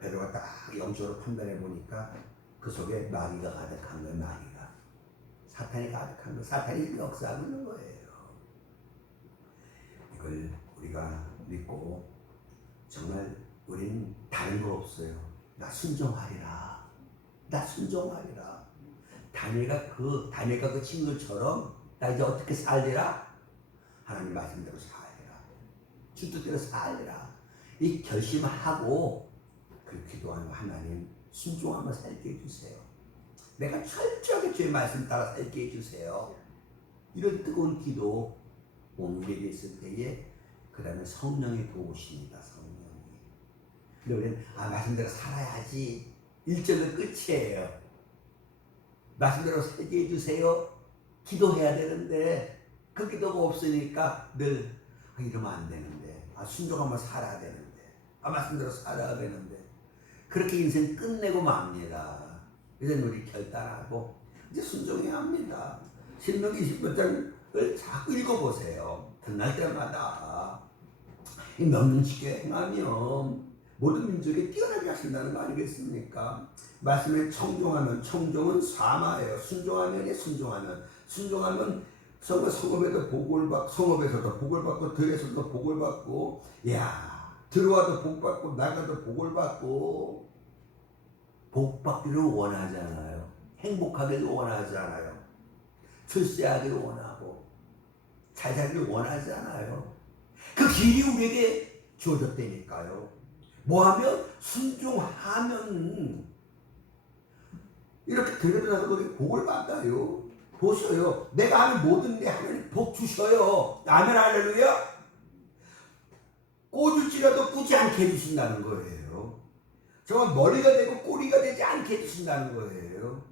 베드로가 딱 영적으로 판단해 보니까 그 속에 마귀가 가득한 거예요. 마귀가 사탄이 가득한 거예요. 사탄이 역사하고 있는 거예요. 이걸 우리가 믿고 정말 우린 다른 거 없어요. 나 순종하리라. 나 순종하리라. 다니엘가 그 친구처럼 나 이제 어떻게 살리라? 하나님 말씀대로 살리라. 주 뜻대로 살리라. 이 결심을 하고 그 기도하는 하나님 순종하며 살게 해주세요. 내가 철저하게 주의 말씀 따라 살게 해주세요. 이런 뜨거운 기도 우리에게 있을 때에 그 다음에 성령이 도우십니다. 성령이. 근데 우리는 말씀대로 살아야지. 1절은 끝이에요. 말씀대로 살게 해주세요. 기도해야 되는데 그 기도가 없으니까 늘 이러면 안 되는데 순종하며 살아야 되는데 말씀대로 살아야 되는데 그렇게 인생 끝내고 맙니다. 이제 우리 결단하고 이제 순종해야 합니다. 신명기 20장을 자꾸 읽어보세요. 끝날 때마다 이 명령지켜 행하면 모든 민족에 뛰어나게 하신다는 거 아니겠습니까? 말씀에 청종하면 청종은 사마예요. 순종하면 성읍에도 복을 받고 성읍에서도 복을 받고 들에서도 복을 받고 들어와도 복 받고 나가도 복을 받고 복 받기를 원하잖아요. 행복하기를 원하잖아요. 출세하기를 원하고 잘 살기를 원하잖아요. 그 길이 우리에게 주어졌다니까요. 뭐하면 순종하면 이렇게 들여다서 우리 복을 받아요. 보셔요. 내가 하는 모든 데 하나님 복 주셔요. 아멘 할렐루야. 꼬줄지라도 꾸지 않게 해주신다는 거예요. 정말 머리가 되고 꼬리가 되지 않게 해주신다는 거예요.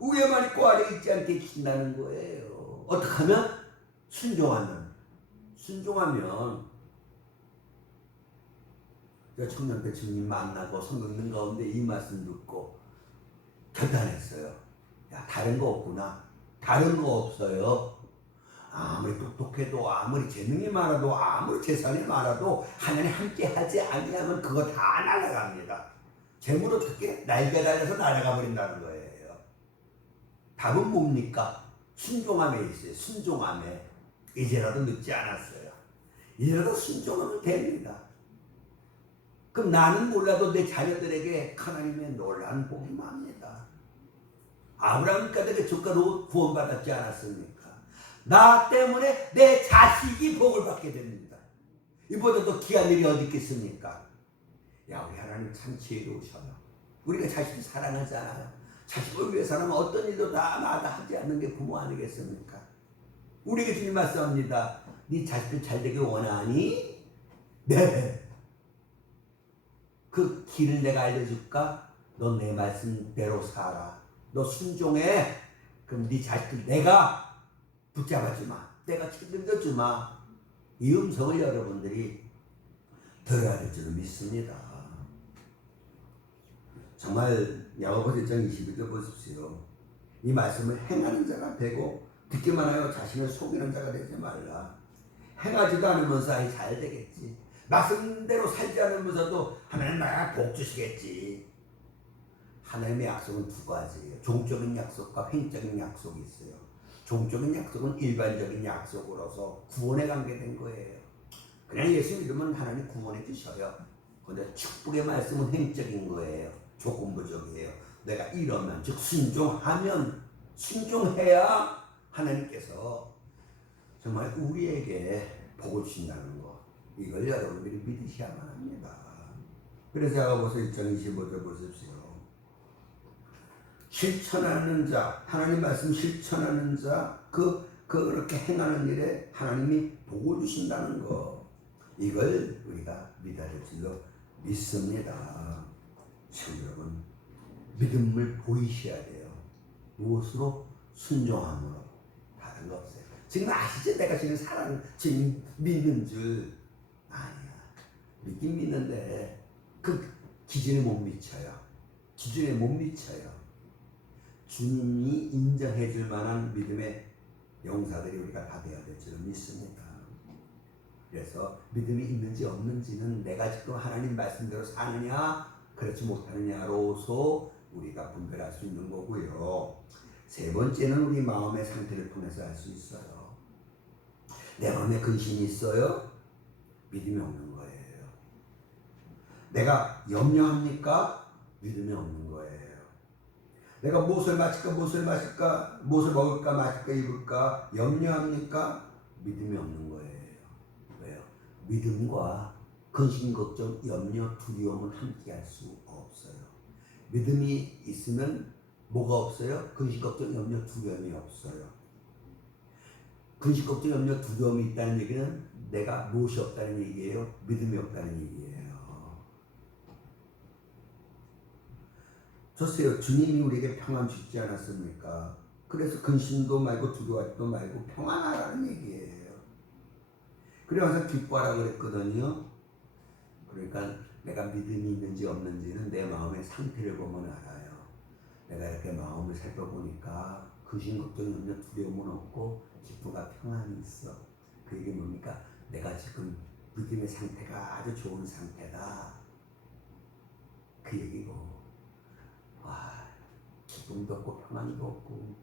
위에만 있고 아래 있지 않게 해주신다는 거예요. 어떻게 하면? 순종하면 청년 때 주님 만나고 성경 있는 가운데 이 말씀 듣고 결단했어요. 다른 거 없구나. 다른 거 없어요. 아무리 똑똑해도 아무리 재능이 많아도 아무리 재산이 많아도 하나님 함께 하지 아니하면 그거 다 날아갑니다. 재물 어떻게 날개 달려서 날아가 버린다는 거예요. 답은 뭡니까? 순종함에 있어요. 순종함에. 이제라도 늦지 않았어요. 이제라도 순종하면 됩니다. 그럼 나는 몰라도 내 자녀들에게 하나님의 놀라운 복이 맙니다. 아브라함과 내 조카로 구원받았지 않았습니까? 나 때문에 내 자식이 복을 받게 됩니다. 이보다 더 귀한 일이 어디 있겠습니까? 우리 하나님 참 지혜로우셔요. 우리가 자식을 사랑하잖아요. 자식을 위해서는 어떤 일도 다 마다하지 않는 게 부모 아니겠습니까? 우리에게 주님 말씀합니다. 네 자식들 잘 되길 원하니? 네. 그 길을 내가 알려줄까? 너 내 말씀대로 살아. 너 순종해. 그럼 네 자식들 내가 붙잡아주마. 내가 책임져주마. 이 음성을 여러분들이 들어야 될 줄 믿습니다. 정말 야고보서 1장 22절 보십시오. 이 말씀을 행하는 자가 되고 듣기만 하여 자신을 속이는 자가 되지 말라. 행하지도 않으면서 잘 되겠지. 말씀대로 살지 않으면서도 하나님 나라 복 주시겠지. 하나님의 약속은 두 가지예요. 종적인 약속과 횡적인 약속이 있어요. 종적인 약속은 일반적인 약속으로서 구원에 관계된 거예요. 그냥 예수 믿으면 하나님 구원해 주셔요. 그런데 축복의 말씀은 횡적인 거예요. 조건부적이에요. 내가 이러면 즉 순종해야 하나님께서 정말 우리에게 복을 주신다는 거. 이걸 여러분들이 믿으셔야만 합니다. 그래서 야고보서 1장 25절 보십시오. 실천하는 자, 하나님 말씀 실천하는 자, 그렇게 행하는 일에 하나님이 복을 주신다는 거. 이걸 우리가 믿어야 될 줄로 믿습니다. 지금 여러분, 믿음을 보이셔야 돼요. 무엇으로? 순종함으로. 다른 거 없어요. 지금 아시죠? 내가 지금 지금 믿는 줄. 아니야. 믿긴 믿는데 그 기준에 못 미쳐요. 기준에 못 미쳐요. 주님이 인정해 줄 만한 믿음의 용사들이 우리가 다 되어야 될 줄 믿습니다. 그래서 믿음이 있는지 없는지는 내가 지금 하나님 말씀대로 사느냐 그렇지 못하느냐로서 우리가 분별할 수 있는 거고요. 세 번째는 우리 마음의 상태를 통해서 알 수 있어요. 내 마음에 근심이 있어요? 믿음이 없는 거예요. 내가 염려합니까? 믿음이 없는 거예요. 내가 무엇을 마실까, 무엇을 먹을까, 마실까, 입을까 염려합니까? 믿음이 없는 거예요. 왜요? 믿음과 근심, 걱정, 염려, 두려움은 함께 할 수 없어요. 믿음이 있으면 뭐가 없어요? 근심, 걱정, 염려, 두려움이 없어요. 근심, 걱정, 염려, 두려움이 있다는 얘기는 내가 무엇이 없다는 얘기예요? 믿음이 없다는 얘기예요. 좋세요. 주님이 우리에게 평안 주시지 않았습니까? 그래서 근심도 말고 두려워하지도 말고 평안하라는 얘기예요. 그래 와서 기뻐하라고 그랬거든요. 그러니까 내가 믿음이 있는지 없는지는 내 마음의 상태를 보면 알아요. 내가 이렇게 마음을 살펴보니까 근심, 걱정, 염려, 두려움은 없고 기쁨과 평안이 있어. 그 얘기 뭡니까? 내가 지금 믿음의 상태가 아주 좋은 상태다. 그 얘기고. 와, 기쁨도 없고 평안도 없고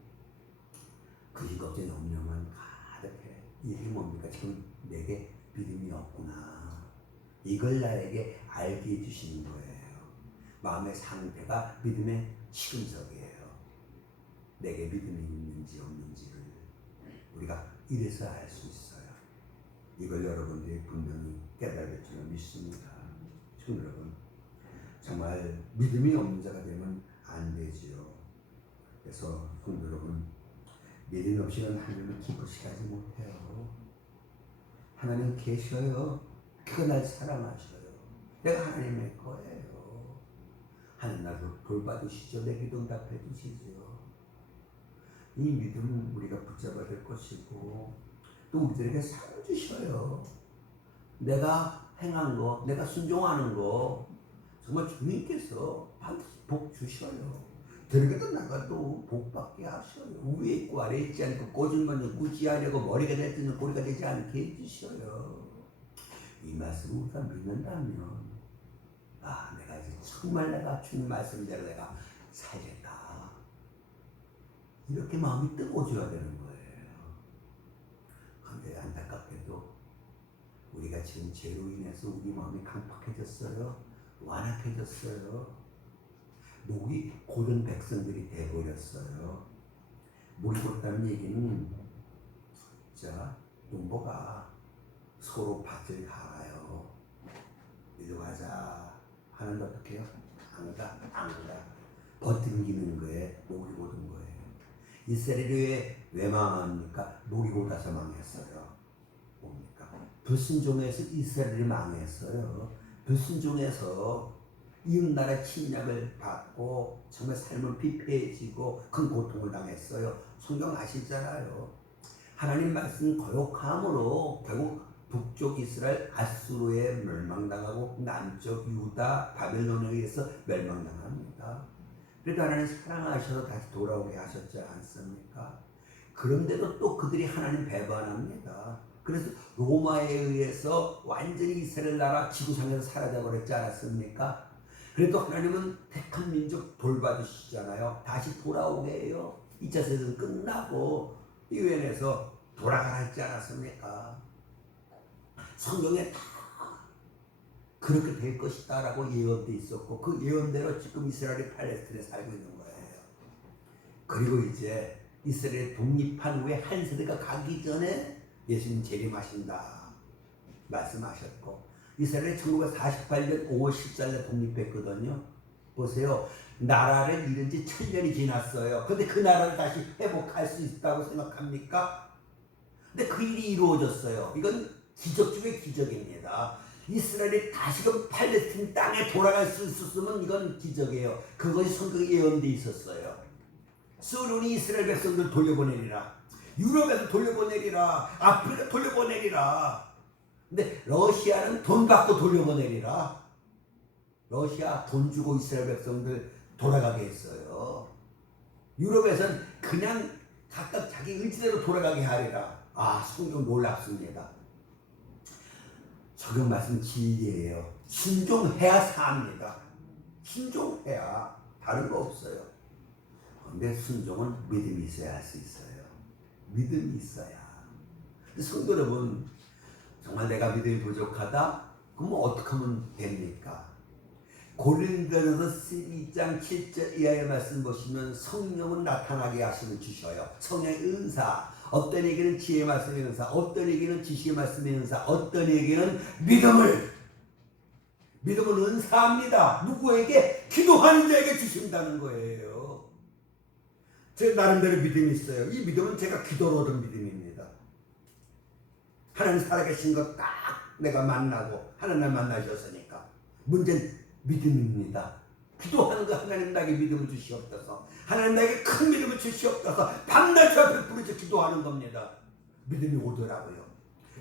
근심, 걱정, 염려만 가득해. 이게 뭡니까? 지금 내게 믿음이 없구나. 이걸 나에게 알게 해주시는 거예요. 마음의 상태가 믿음의 시금석이에요. 내게 믿음이 있는지 없는지를 우리가 이래서 알 수 있어요. 이걸 여러분들이 분명히 깨달을 줄 믿습니다. 지금 여러분 정말 믿음이 없는 자가 되면 안 되지요. 그래서 성도 여러분, 믿음 없이는 하나님을 기쁘시게 하지 못해요. 하나님 계셔요. 그가 날 사랑하셔요. 내가 하나님의 거예요. 하나님 나를 돌봐주시죠. 내 기도 응답해 주시죠. 이 믿음은 우리가 붙잡아야 될 것이고 또 우리들에게 상을 주셔요. 내가 행한 거, 내가 순종하는 거 정말 주님께서 반드시 복 주셔요. 들에게도 나가도 복 받게 하셔요. 위에 있고 아래에 있지 않고 꼬질머니 무시하려고 머리가 됐든 꼬리가 되지 않게 해주셔요. 이 말씀을 우리가 믿는다면 내가 이제 정말 내가 주님 말씀대로 내가 살겠다. 이렇게 마음이 뜨거워져야 되는 거예요. 그런데 안타깝게도 우리가 지금 죄로 인해서 우리 마음이 강팍해졌어요. 완악해졌어요. 목이 고른 백성들이 되어버렸어요. 목이 곧다는 얘기는 농부가 서로 밭을 갈아요. 이리 가자 하는데 어떻게 해요? 안 가. 버팅기는 거에 목이 고든 거예요. 이스라엘이 왜 망합니까? 목이 고다서 망했어요. 뭡니까? 불순종에서 이스라엘이 망했어요. 불순종에서 이웃나라 침략을 받고 정말 삶은 피폐해지고 큰 고통을 당했어요. 성경 아시잖아요. 하나님 말씀 거역함으로 결국 북쪽 이스라엘 아수르에 멸망당하고 남쪽 유다 바벨론에 의해서 멸망당합니다. 그래도 하나님 사랑하셔서 다시 돌아오게 하셨지 않습니까? 그런데도 또 그들이 하나님 배반합니다. 그래서 로마에 의해서 완전히 이스라엘 나라 지구상에서 사라져버렸지 않았습니까? 그래도 하나님은 택한 민족 돌봐주시잖아요. 다시 돌아오게 해요. 2차 세계는 끝나고 유엔에서 돌아가라 했지 않았습니까? 성경에 다 그렇게 될 것이다 라고 예언도 있었고 그 예언대로 지금 이스라엘이 팔레스틴에 살고 있는 거예요. 그리고 이제 이스라엘 독립한 후에 한 세대가 가기 전에 예수님 재림하신다 말씀하셨고 이스라엘이 1948년 5월 14일에 독립했거든요. 보세요. 나라를 잃은 지 1000년이 지났어요. 근데 그 나라를 다시 회복할 수 있다고 생각합니까? 근데 그 일이 이루어졌어요. 이건 기적 중의 기적입니다. 이스라엘이 다시금 팔레스틴 땅에 돌아갈 수 있었으면 이건 기적이에요. 그것이 성경에 예언되어 있었어요. 솔로몬이 이스라엘 백성들 돌려보내리라. 유럽에서 돌려보내리라. 아프리카 돌려보내리라. 근데 러시아는 돈 받고 돌려보내리라. 러시아 돈 주고 이스라엘 백성들 돌아가게 했어요. 유럽에선 그냥 각각 자기 의지대로 돌아가게 하리라. 아, 성경 놀랍습니다. 성경 말씀 진리예요. 순종해야 삽니다. 순종해야 다른 거 없어요. 근데 순종은 믿음이 있어야 할 수 있어요. 믿음이 있어야. 성도 여러분, 정말 내가 믿음이 부족하다? 그럼 어떻게 하면 됩니까? 고린도전서 12장 7절 이하의 말씀 보시면 성령은 나타나게 하시면 주셔요. 성령의 은사, 어떤 에게는 지혜의 말씀의 은사, 어떤 에게는 지식의 말씀의 은사, 어떤 에게는 믿음을 은사합니다. 누구에게? 기도하는 자에게 주신다는 거예요. 제 나름대로 믿음이 있어요. 이 믿음은 제가 기도로 얻은 믿음입니다. 하나님 살아계신 거 딱 내가 만나고 하나님 만나셨으니까. 문제는 믿음입니다. 기도하는 거 하나님 나에게 믿음을 주시옵소서. 하나님 나에게 큰 믿음을 주시옵소서. 밤낮 주 앞에 부르짖어 기도하는 겁니다. 믿음이 오더라고요.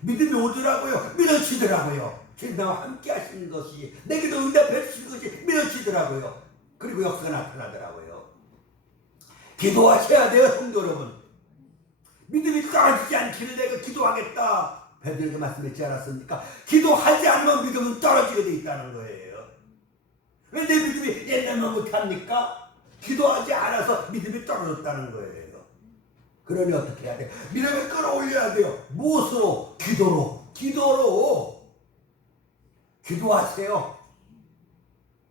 믿음이 오더라고요. 믿어지더라고요. 주님 나와 함께 하시는 것이 내게도 응답해 주시는 것이 믿어지더라고요. 그리고 역사가 나타나더라고요. 기도하셔야 돼요, 성도 여러분. 믿음이 떨어지지 않기를 내가 기도하겠다. 베드로에게 말씀했지 않았습니까? 기도하지 않으면 믿음은 떨어지게 돼 있다는 거예요. 왜 내 믿음이 옛날만 못합니까? 기도하지 않아서 믿음이 떨어졌다는 거예요. 그러니 어떻게 해야 돼요? 믿음을 끌어올려야 돼요. 무엇으로? 기도로. 기도하세요.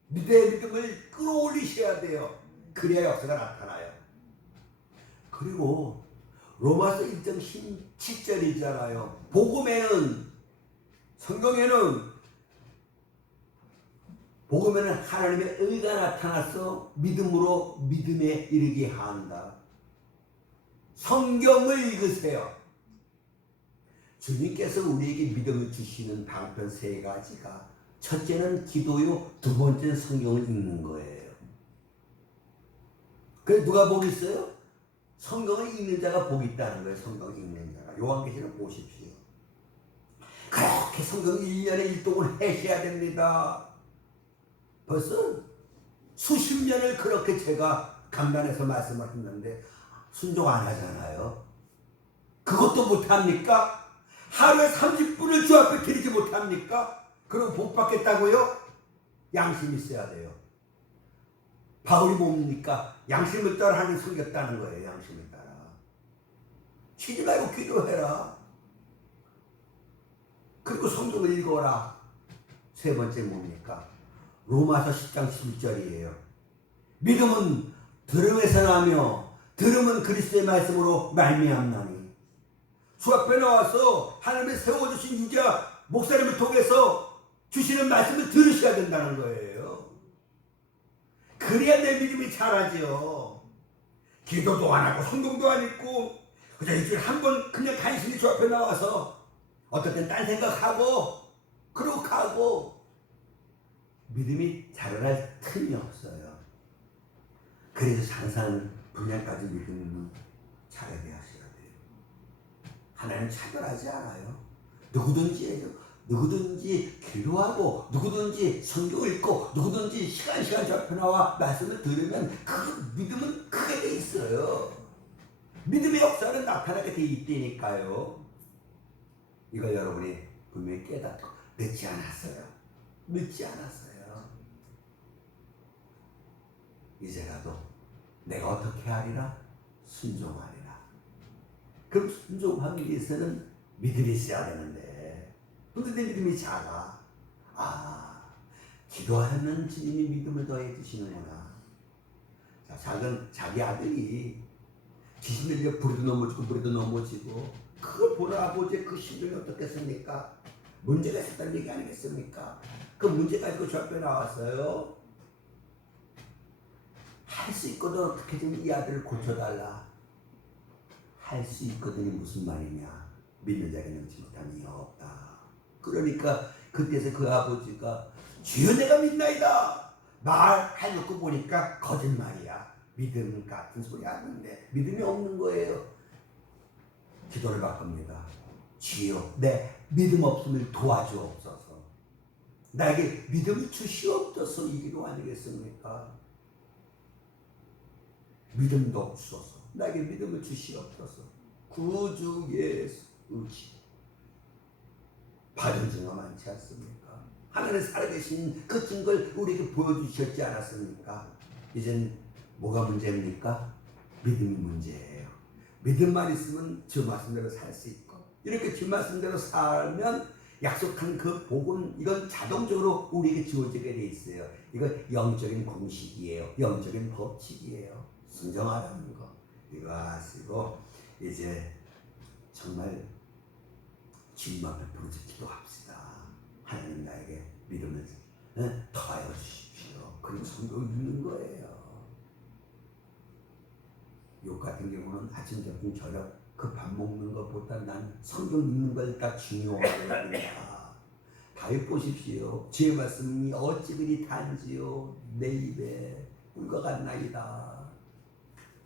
믿음을 끌어올리셔야 돼요. 그래야 역사가 나타나요. 그리고 로마서 1장 17절이잖아요. 복음에는 하나님의 의가 나타나서 믿음에 이르게 한다. 성경을 읽으세요. 주님께서 우리에게 믿음을 주시는 방편 세 가지가, 첫째는 기도요, 두 번째는 성경을 읽는 거예요. 그래서 누가 복이 있어요? 성경을 읽는 자가 복이 있다는 거예요. 성경을 읽는 자가. 요한계시록 보십시오. 그렇게 성경을 1년에 1독을 하셔야 됩니다. 벌써 수십 년을 그렇게 제가 강단에서 말씀하셨는데 순종 안 하잖아요. 그것도 못합니까? 하루에 30분을 주 앞에 드리지 못합니까? 그럼 복 받겠다고요? 양심 있어야 돼요. 바울이 뭡니까? 양심을 따라 하는 섬겼다는 거예요. 양심을 따라. 쉬지 말고 기도해라. 그리고 성경을 읽어라. 세 번째 뭡니까? 로마서 10장 11절이에요. 믿음은 들음에서 나며 들음은 그리스도의 말씀으로 말미암나니. 주 앞에 나와서 하나님이 세워주신 유자 목사님을 통해서 주시는 말씀을 들으셔야 된다는 거예요. 그래야 내 믿음이 자라지요. 기도도 안 하고 성경도 안 읽고 그냥 일주일에 한 번 그냥 간신히 주 앞에 나와서 어떨 땐 딴 생각하고 그러고 가고 믿음이 자라날 틈이 없어요. 그래서 항상 분야까지 믿음을 자라게 하셔야 돼요. 하나님 차별하지 않아요. 누구든지 기도하고 누구든지 성경 읽고 누구든지 시간 주 앞에 나와 말씀을 들으면 그 믿음은 크게 돼 있어요. 믿음의 역사는 나타나게 돼 있다니까요. 이걸 여러분이 분명히 깨닫고 늦지 않았어요. 이제라도 내가 어떻게 하리라? 순종하리라. 그럼 순종하기 위해서는 믿음이 있어야 되는데 근데 내 믿음이 작아. 기도하는 주님이 믿음을 더해 주시는구나. 자기 아들이 귀신 들려 부리도 넘어지고 그걸 보는 아버지의 그 심정이 어떻겠습니까? 문제가 있었다는 얘기 아니겠습니까? 그 문제 가지고 저 앞에 나왔어요. 할 수 있거든 어떻게든 이 아들을 고쳐달라. 할 수 있거든이 무슨 말이냐? 믿는 자에게 능치 못함이 없다. 그러니까 그때서 그 아버지가 주여 내가 믿나이다 말해놓고 보니까 거짓말이야. 믿음 같은 소리 하는데 믿음이 없는 거예요. 기도를 바꿉니다. 주여, 내 믿음 없음을 도와주옵소서. 나에게 믿음을 주시옵소서. 이 기도 아니겠습니까? 믿음도 없소서. 나에게 믿음을 주시옵소서. 구주 예수 의지. 받은 증거 많지 않습니까? 하나님 살아계신 그 증거를 우리에게 보여주셨지 않았습니까? 이젠 뭐가 문제입니까? 믿음이 문제예요. 믿음만 있으면 주 말씀대로 살 수 있고, 이렇게 주 말씀대로 살면 약속한 그 복은 이건 자동적으로 우리에게 주어지게 돼 있어요. 이건 영적인 공식이에요. 영적인 법칙이에요. 순종하라는 거. 이거 아시고 이제 정말 주님 앞에 부르짖 기도합시다. 하나님 나에게 믿음을 더하여 주십시오. 그런 성경 읽는 거예요. 욕 같은 경우는 아침 점심 저녁 그 밥 먹는 것보다 난 성경 읽는 걸 다 중요하게 합니다. 다윗 보십시오. 주의 말씀이 어찌 그리 단지요 내 입에 꿀과 같나이다.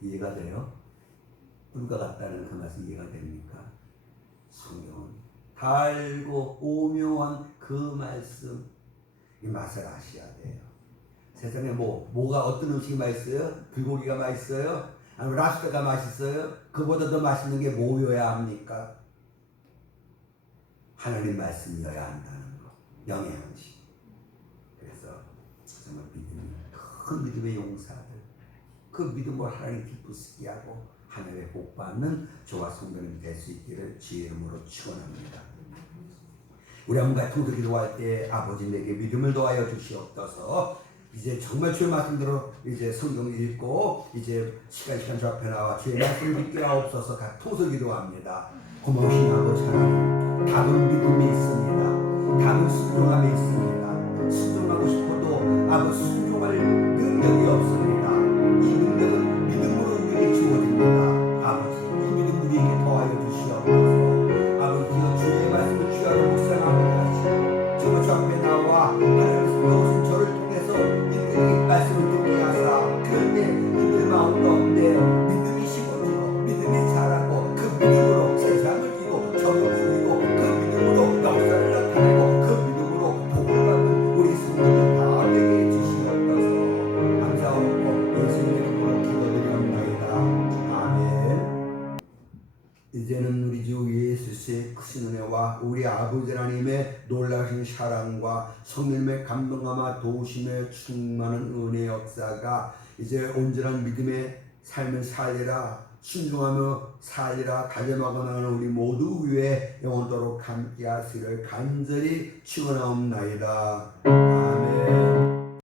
이해가 돼요? 꿀과 같다는 그 말씀 이해가 됩니까? 성경은 달고 오묘한 그 말씀, 이 맛을 아셔야 돼요. 세상에 뭐가 어떤 음식이 맛있어요? 불고기가 맛있어요? 아니면 랍스터가 맛있어요? 그보다 더 맛있는 게 뭐여야 합니까? 하나님 말씀이어야 한다는 거. 영의 양식. 그래서 정말 믿음이, 큰 믿음의 용사들, 그 믿음으로 하나님 기쁘시게 하고 하늘의 복 받는 저와 성도님 될 수 있기를 주의 이름으로 축원합니다. 우리 한번 통독 기도할 때 아버지 내게 믿음을 더하여 주시옵소서. 이제 정말 주의 말씀대로 이제 성경을 읽고 이제 시간 저 앞에 나와 주의 말씀을 믿게 하옵소서. 통독 기도합니다. 고마우신 아버지 하나님, 답은 믿음이 있습니다. 답은 순종함에 있습니다. 순종하고 싶어도 아버지 순종할 능력이 없습니다. 이 능력은 믿음으로 우리에게 주어집니다. 아버지, 이 믿음 우리에게 더하여 주시옵소서. 아버지여, 주의 말씀을 귀하로 묵상하게 하시고 정말 주 앞에 나와 하나님께서 배우신 저를 통해서 이 말씀을 듣게 하사, 그럴 때 이들 마음 가운데 믿음이 심어지고 믿음이 자라고 그 믿음으로 세상을 이기고 적을 이기고 그 믿음으로 역사를 나타내고 그 믿음으로 복을 받는 우리 성도들 다 되게 해주시옵소서. 감사하고 예수님 이름으로 기도드리옵나이다. 아멘. 이제는 우리 주 예수의 크신 은혜와 우리 아버지 하나님의 놀라신 사랑과 성령님의 감동함과 도우심에 충만한 은혜의 역사가 이제 온전한 믿음의 삶을 살리라, 순종하며 살리라 다짐하고 나가는 우리 모두 위에 영원토록 함께 하시기를 간절히 축원하옵나이다.